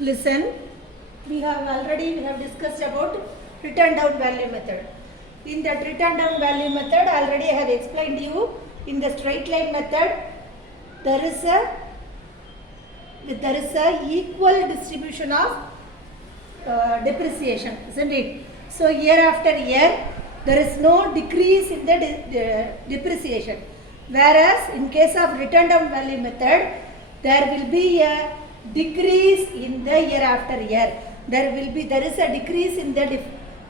Listen, we have discussed about written down value method. In that written down value method, already I have explained you. In the straight line method, there is a equal distribution of depreciation, isn't it? So year after year, there is no decrease in the depreciation. Whereas in case of written down value method, there will be a decrease in the year after year. There is a decrease in the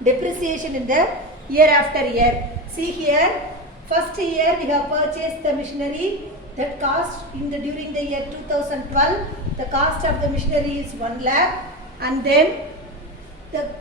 depreciation in the year after year. See here, first year we have purchased the machinery that cost during the year 2012. The cost of the machinery is 1 lakh, and then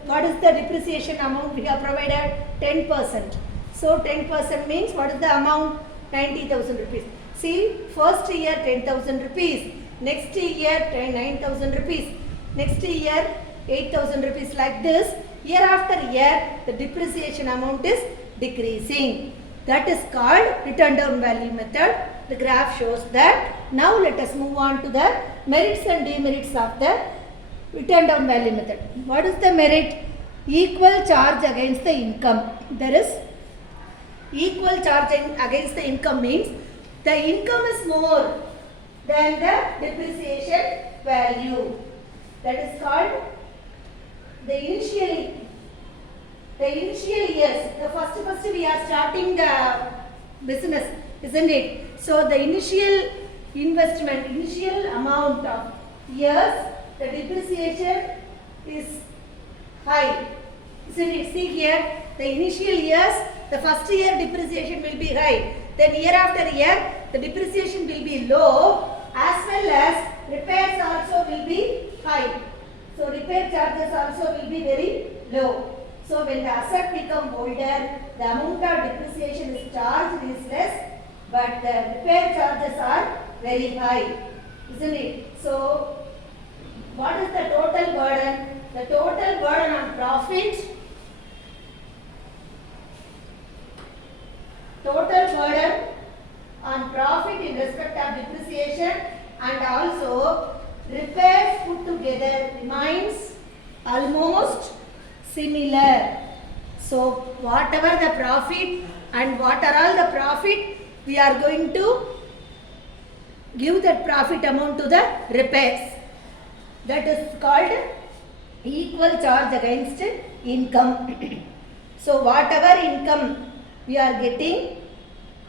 what is the depreciation amount we have provided? 10%. So 10% means what is the amount? 90,000 rupees. See, first year 10,000 rupees, next year 9,000 rupees, next year 8,000 rupees, like this. Year after year, the depreciation amount is decreasing. That is called written down value method. The graph shows that. Now let us move on to the merits and demerits of the written down value method. What is the merit? Equal charge against the income. There is equal charge against the income means the income is more than the depreciation value. That is called the initial years. The first we are starting the business, isn't it? So the initial investment, initial amount of years, the depreciation is high. Isn't it? See here, the initial years, the first year depreciation will be high. Then year after year, the depreciation will be low, as well as repairs also will be high. So repair charges also will be very low. So when the asset become older, the amount of depreciation is charged is less, but the repair charges are very high. Isn't it? So what is the total burden? The total burden on profit, in respect of depreciation and also repairs put together remains almost similar. So whatever the profit and what are all the profit, we are going to give that profit amount to the repairs. That is called equal charge against income. So whatever income we are getting,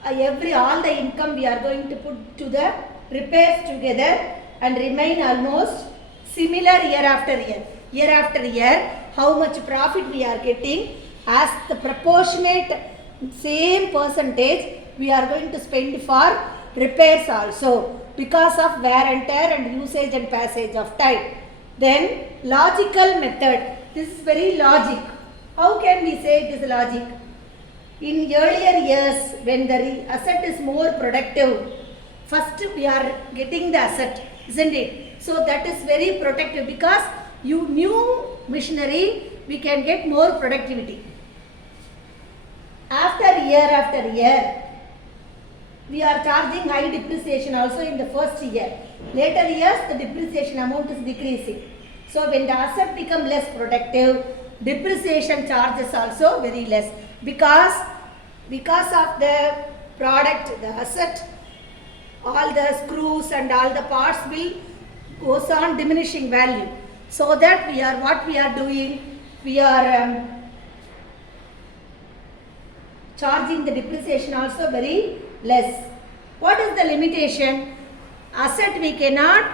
all the income we are going to put to the repairs together and remain almost similar year after year. Year after year, how much profit we are getting, as the proportionate same percentage we are going to spend for repairs also, because of wear and tear and usage and passage of time. Then logical method. This is very logic. How can we say it is logic? In earlier years, when the asset is more productive, first we are getting the asset, isn't it? So that is very protective, because new machinery, we can get more productivity. After year, we are charging high depreciation also in the first year. Later years, the depreciation amount is decreasing. So when the asset become less productive, depreciation charges also very less, because of the product, the asset, all the screws and all the parts will goes on diminishing value. So that what we are doing, we are charging the depreciation also very less. What is the limitation? Asset, we cannot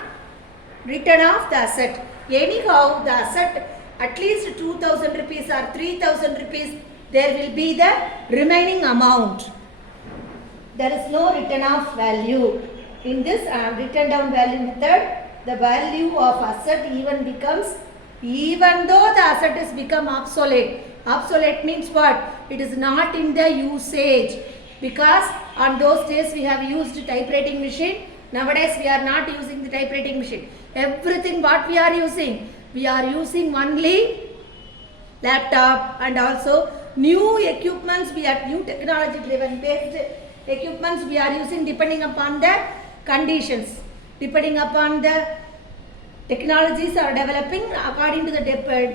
return off the asset. Anyhow, the asset at least 2,000 rupees or 3,000 rupees, there will be the remaining amount. There is no return off value. In this written down value method, the value of asset even though the asset has become obsolete. Obsolete means what? It is not in the usage, because on those days we have used typewriting machine. Nowadays we are not using the typewriting machine. Everything what we are using only laptop, and also new equipments, new technology driven based equipments we are using depending upon the conditions, depending upon the technologies are developing. According to the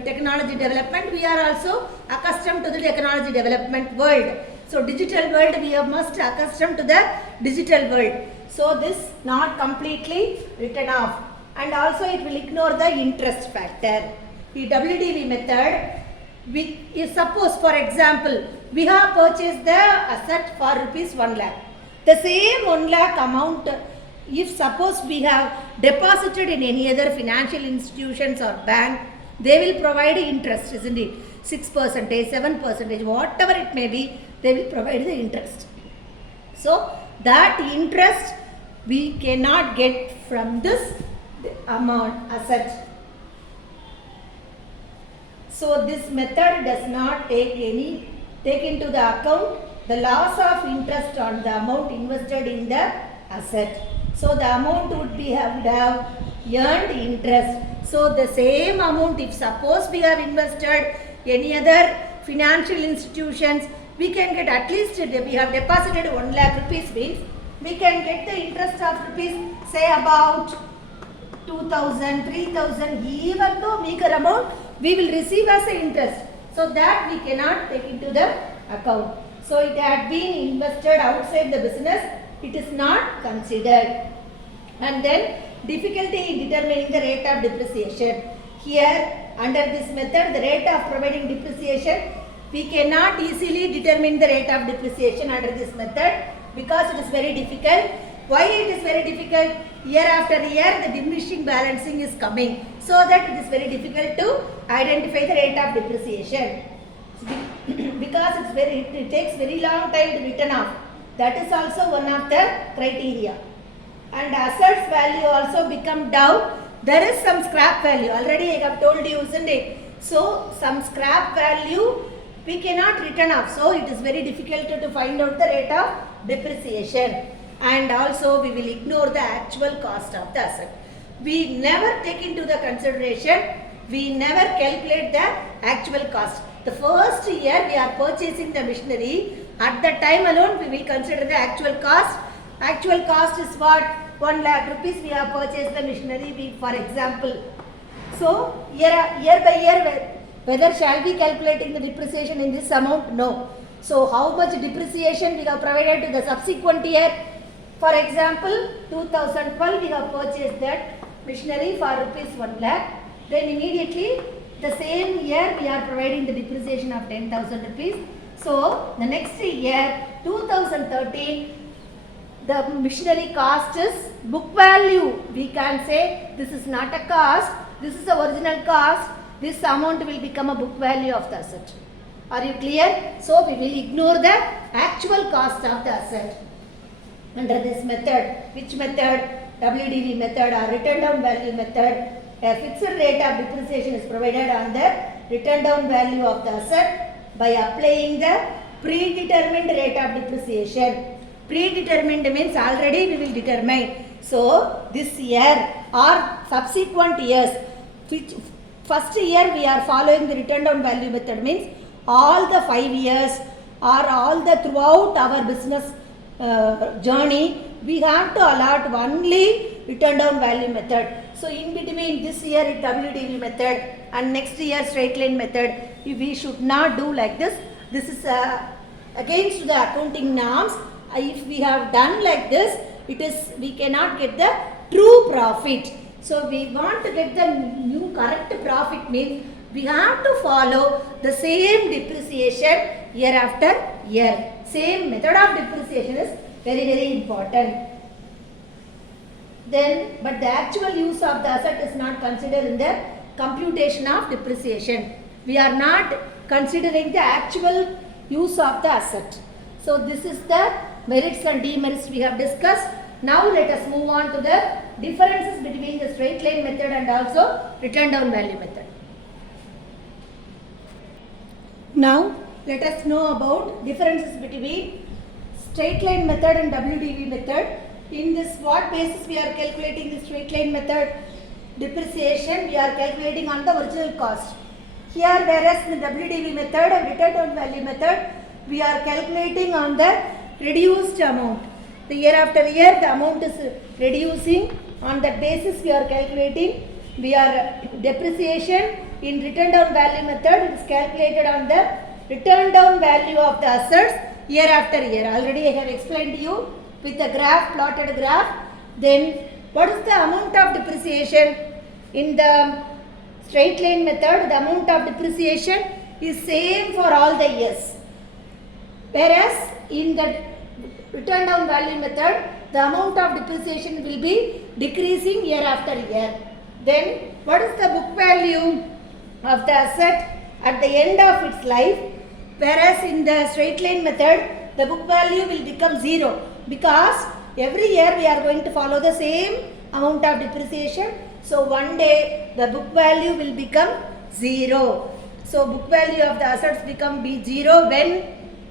technology development, we are also accustomed to the technology development world. So digital world, we are must accustomed to the digital world. So this not completely written off, and also it will ignore the interest factor. The WDV method, if suppose for example we have purchased the asset for rupees 1 lakh, the same 1 lakh amount, if suppose we have deposited in any other financial institutions or bank, they will provide interest, isn't it? 6%, 7%, whatever it may be, they will provide the interest. So that interest we cannot get from this amount asset. So this method does not take into the account the loss of interest on the amount invested in the asset. So the amount would have earned interest. So the same amount, if suppose we have invested any other financial institutions, we can get at least, we have deposited 1 lakh rupees means we can get the interest of rupees say about 2,000, 3,000, even though meager amount we will receive as a interest. So that we cannot take into the account. So it had been invested outside the business, it is not considered. And then difficulty in determining the rate of depreciation. Here under this method, the rate of providing depreciation, we cannot easily determine the rate of depreciation under this method because it is very difficult. Why it is very difficult? Year after year the diminishing balancing is coming, so that it is very difficult to identify the rate of depreciation because it takes very long time to return off. That is also one of the criteria. And assets value also become down. There is some scrap value, already I have told you, isn't it? So some scrap value we cannot return off, so it is very difficult to find out the rate of depreciation. And also we will ignore the actual cost of the asset. We never take into the consideration, we never calculate the actual cost. The first year we are purchasing the machinery, at the time alone we will consider the actual cost. Actual cost is what? 1 lakh rupees we have purchased the machinery, for example. So year by year, whether shall be calculating the depreciation in this amount? No. So how much depreciation we have provided to the subsequent year? For example, 2012 we have purchased that machinery for rupees 1 lakh. Then immediately the same year we are providing the depreciation of 10,000 rupees. So the next year 2013, the machinery cost is book value. We can say this is not a cost, this is the original cost. This amount will become a book value of the asset. Are you clear? So we will ignore the actual cost of the asset. Under this method, which method? WDV method or return down value method. A fixed rate of depreciation is provided on the return down value of the asset by applying the predetermined rate of depreciation. Predetermined means already we will determine. So this year or subsequent years, which first year we are following the return down value method means all the 5 years or all the throughout our business journey, we have to allot only return down value method. So in between this year WDV method and next year straight line method, we should not do like this. This is against the accounting norms. If we have done like this, we cannot get the true profit. So we want to get the new correct profit means we have to follow the same depreciation year after year. Same method of depreciation is very important. Then, but the actual use of the asset is not considered in the computation of depreciation. We are not considering the actual use of the asset. So this is the merits and demerits we have discussed. Now let us move on to the differences between the straight line method and also return down value method. Now let us know about differences between straight line method and WDV method. In this what basis we are calculating the straight line method? Depreciation we are calculating on the original cost. Here whereas in the WDV method and return down value method, we are calculating on the reduced amount. The year after year the amount is reducing. On that basis we are calculating we are depreciation in written down value method is calculated on the written down value of the assets year after year. Already I have explained to you with the graph, plotted graph. Then what is the amount of depreciation? In the straight line method, the amount of depreciation is same for all the years. Whereas in the written down value method, the amount of depreciation will be decreasing year after year. Then what is the book value of the asset at the end of its life? Whereas in the straight line method, the book value will become 0 because every year we are going to follow the same amount of depreciation. So one day the book value will become 0. So book value of the assets become 0 when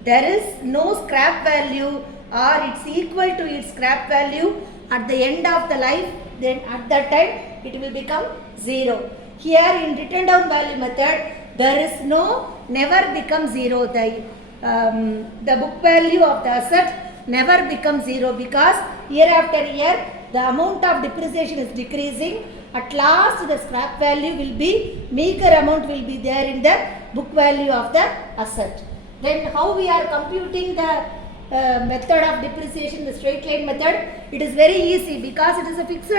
there is no scrap value or it's equal to its scrap value at the end of the life. Then at that time it will become 0. Here in written down value method, there is no never become 0. The book value of the asset never becomes 0 because year after year the amount of depreciation is decreasing. At last the scrap value will be, meager amount will be there in the book value of the asset. Then how we are computing the method of depreciation, the straight line method? It is very easy because it is a fixed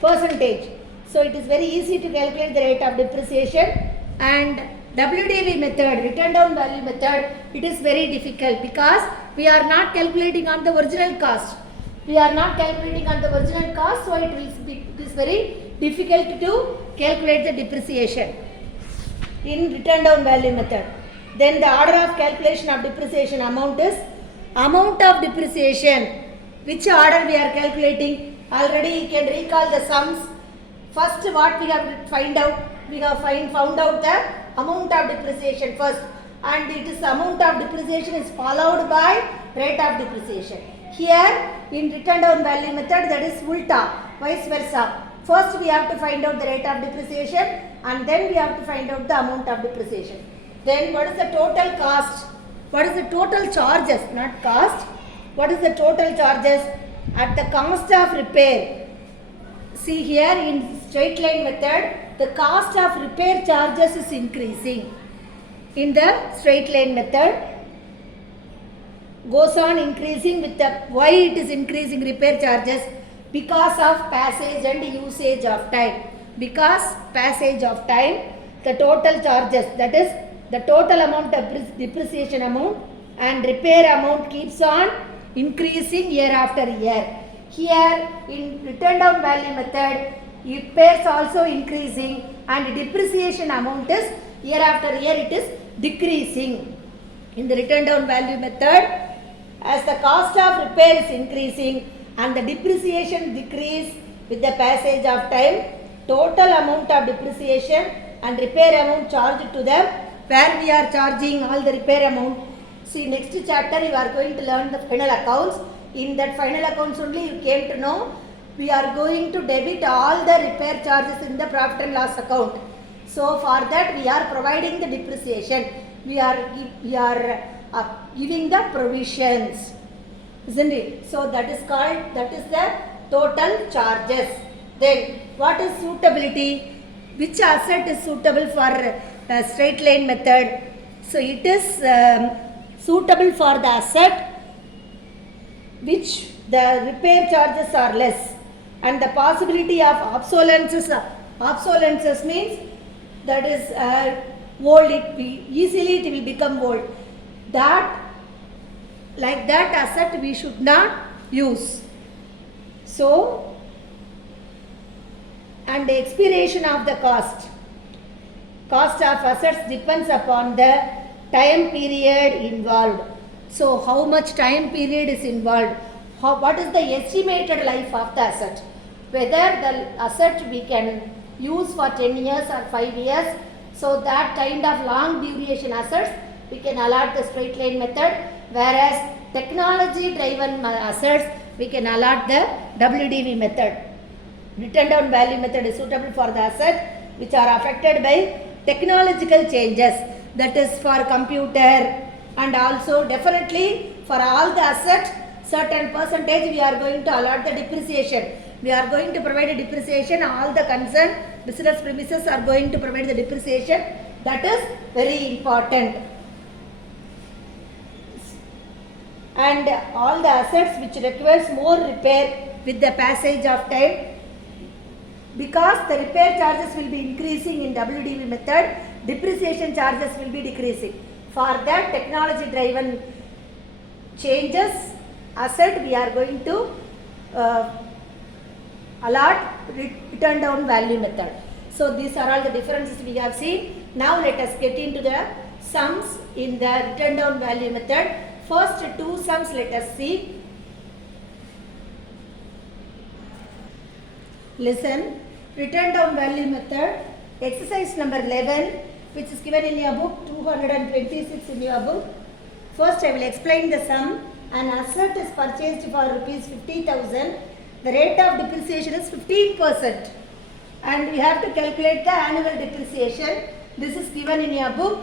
percentage. So it is very easy to calculate the rate of depreciation. And WDV method, written down value method, it is very difficult because we are not calculating on the original cost. We are not calculating on the original cost, so it is very difficult to calculate the depreciation in written down value method. Then the order of calculation of depreciation amount is amount of depreciation. Which order we are calculating? Already you can recall the sums. First what we have to find out? We have found out the amount of depreciation first, and it is amount of depreciation is followed by rate of depreciation. Here in written down value method, that is ulta, vice versa. First we have to find out the rate of depreciation and then we have to find out the amount of depreciation. Then what is the total cost? What is the total charges? Not cost. What is the total charges at the cost of repair? See here in straight line method, the cost of repair charges is increasing. In the straight line method, goes on increasing with the, why it is increasing repair charges? Because of passage and usage of time. Because passage of time, the total charges, that is the total amount of depreciation amount and repair amount keeps on increasing year after year. Here in written down value method, repairs also increasing and depreciation amount is year after year it is decreasing. In the written down value method, as the cost of repair is increasing and the depreciation decrease with the passage of time, total amount of depreciation and repair amount charged to them, where we are charging all the repair amount. See, next chapter you are going to learn the final accounts. In that final accounts only you came to know we are going to debit all the repair charges in the profit and loss account. So for that we are providing the depreciation. We are giving the provisions, isn't it? So that is called, that is the total charges. Then what is suitability? Which asset is suitable for straight line method? So it is suitable for the asset which the repair charges are less and the possibility of obsolescence means that is old, easily it will become old. That, like that asset we should not use. So, and the expiration of the cost of assets depends upon the time period involved. So how much time period is involved? What is the estimated life of the asset? Whether the asset we can use for 10 years or 5 years. So that kind of long duration assets we can allot the straight line method, whereas technology driven assets we can allot the WDV method. Written down value method is suitable for the assets which are affected by technological changes, that is for computer, and also definitely for all the assets certain percentage we are going to allot the depreciation. We are going to provide a depreciation all the concerned business premises are going to provide the depreciation. That is very important. And all the assets which requires more repair with the passage of time, because the repair charges will be increasing in WDV method, depreciation charges will be decreasing. For that technology driven changes asset, we are going to allot return down value method. So these are all the differences we have seen. Now let us get into the sums in the return down value method. First two sums let us see. Listen, return down value method, exercise number 11, which is given in your book, 226 in your book. First I will explain the sum. An asset is purchased for rupees 50,000. The rate of depreciation is 15%. And we have to calculate the annual depreciation. This is given in your book.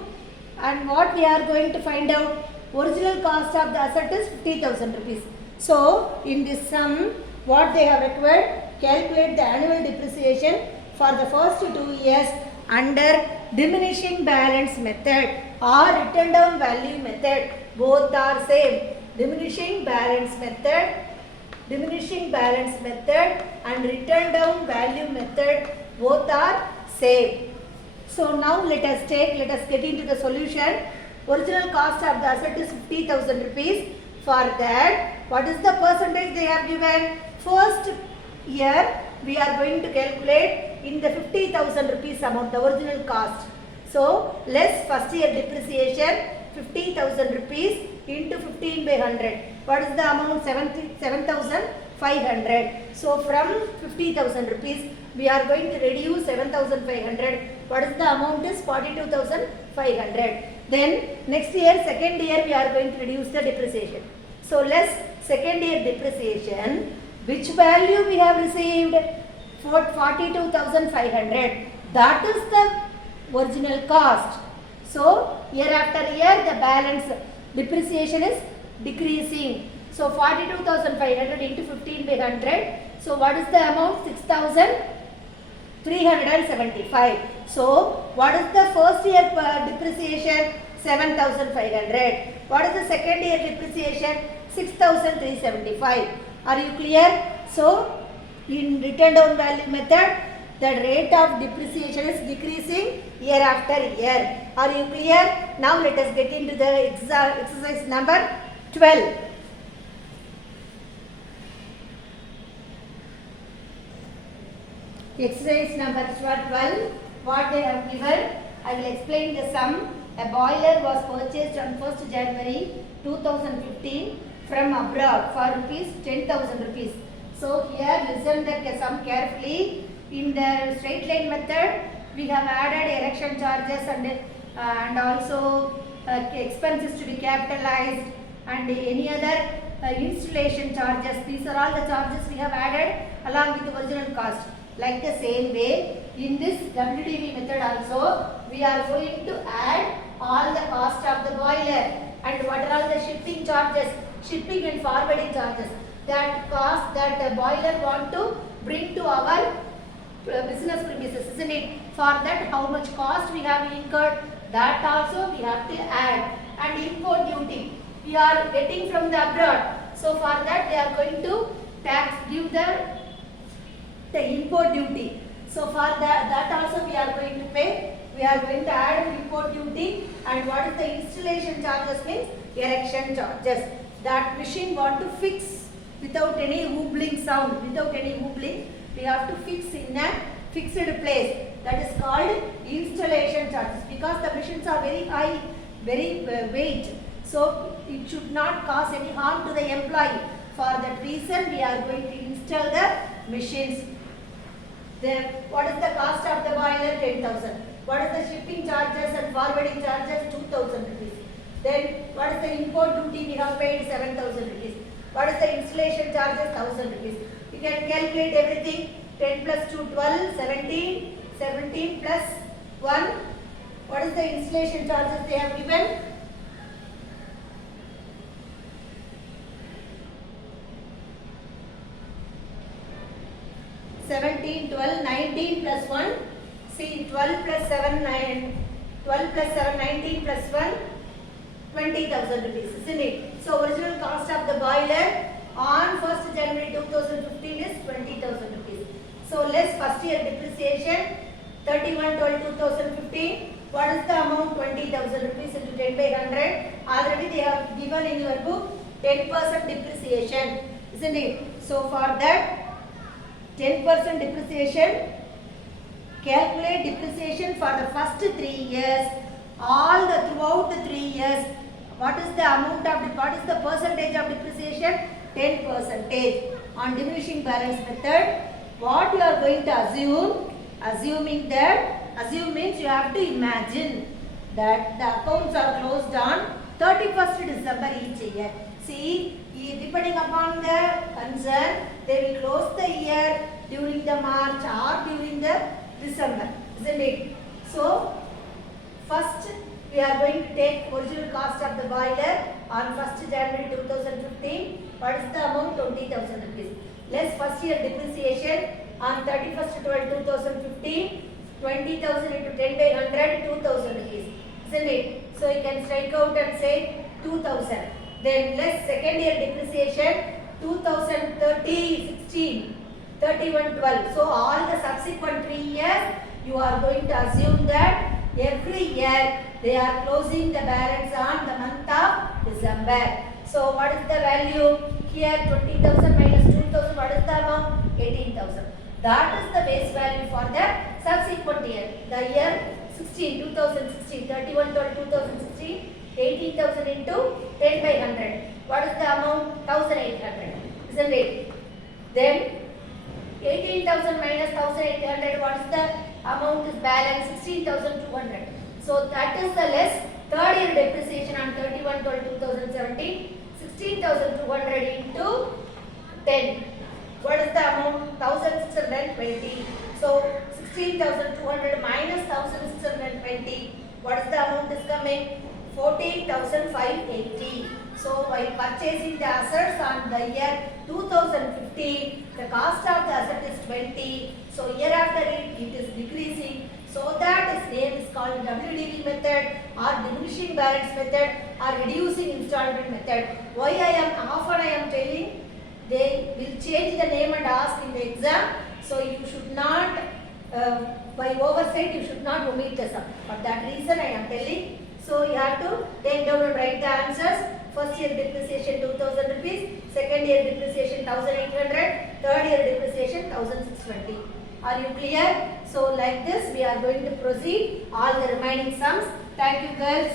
And what we are going to find out, original cost of the asset is 50,000 rupees. So in this sum, what they have required, calculate the annual depreciation for the first 2 years under diminishing balance method or return down value method. Both are same. Diminishing balance method and return down value method, both are same. So now let us get into the solution. Original cost of the asset is 50,000 rupees. For that, what is the percentage they have given? First year we are going to calculate in the 50,000 rupees amount, the original cost. So less first year depreciation, 50,000 rupees into 15 by 100. What is the amount? 7,500. So from 50,000 rupees, we are going to reduce 7,500. What is the amount? Is 42,500. Then next year, second year, we are going to reduce the depreciation. So less second year depreciation. Which value we have received? 42,500. That is the original cost. So year after year, the balance depreciation is decreasing. So 42,500 into 15 by 100. So what is the amount? 6,375. So what is the first year depreciation? 7,500. What is the second year depreciation? 6,375. Are you clear? So in return down value method, the rate of depreciation is decreasing year after year. Are you clear? Now let us get into the exercise number 12. Exercise number 12, what they have given, I will explain the sum. A boiler was purchased on 1st January 2015 from abroad for rupees 10,000 rupees. So here listen the sum carefully. In the straight line method, we have added erection charges and also expenses to be capitalized and any other installation charges. These are all the charges we have added along with the original cost. Like the same way, in this WDV method also, we are going to add all the cost of the boiler and what are all the shipping charges, shipping and forwarding charges. That cost that the boiler want to bring to our business premises, isn't it? For that, how much cost we have incurred, that also we have to add. And import duty, we are getting from the abroad. So for that, they are going to give the import duty. So for that also we are going to pay. We are going to add import duty. And what is the installation charges means? Erection charges. That machine want to fix without any wobbling sound, without any wobbling. We have to fix in a fixed place. That is called installation charges, because the machines are very high, very weight. So it should not cause any harm to the employee. For that reason, we are going to install the machines. Then what is the cost of the boiler? 10,000. What is the shipping charges and forwarding charges? 2,000 rupees. Then what is the import duty? We have paid 7,000 rupees. What is the installation charges? 1,000 rupees. You can calculate everything. 10 plus 2, 12, 17, 17 plus 1. What is the installation charges they have given? 17, 12, 19 plus 1, see 12 plus 7, 9, 12 plus 7, 19 plus 1, 20,000 rupees, isn't it? So original cost of the boiler on 1st January 2015 is 20,000 rupees. So less first year depreciation 31/12/2015. What is the amount? 20,000 rupees into 10 by 100. Already they have given in your book 10% depreciation, isn't it? So for that 10% depreciation, calculate depreciation for the first 3 years. Throughout the 3 years, what is the amount of what is the percentage of depreciation? 10%. On diminishing balance method, what you are going to assume? Assuming means you have to imagine that the accounts are closed on 31st December each year. See, depending upon the concern, they will close the year during the March or during the December, isn't it? So, first we are going to take original cost of the boiler on 1st January 2015. What is the amount? 20,000 rupees. Less first year depreciation on 31st 12/2015. 20,000 into 10 by 100, 2,000 rupees, isn't it? So you can strike out and say 2,000. Then less second year depreciation 2030, 16, 31, 12. So all the subsequent 3 years you are going to assume that every year they are closing the balance on the month of December. So what is the value? Here 20,000 minus 2,000, what is the amount? 18,000. That is the base value for the subsequent year. The year 2016, 31/12/2016, 18,000 into 10 by 100. What is the amount? 1,800. Isn't it? Then 18,000 minus 1,800, what is the amount is balance? 16,200. So that is the less third year depreciation on 31/12/2017. 16,200 into 10. What is the amount? 1,620. So 16,200 minus 1,620. What is the amount is coming? 14,580. So while purchasing the assets on the year 2015, the cost of the asset is 20. So year after it is decreasing. So that its name is called WDV method or diminishing balance method or reducing installment method. Why I am telling? They will change the name and ask in the exam. So you should not, by oversight, you should not omit the sum. For that reason I am telling. So you have to take down and write the answers. First year depreciation 2,000 rupees, second year depreciation 1,800, third year depreciation 1,620. Are you clear? So like this we are going to proceed all the remaining sums. Thank you girls.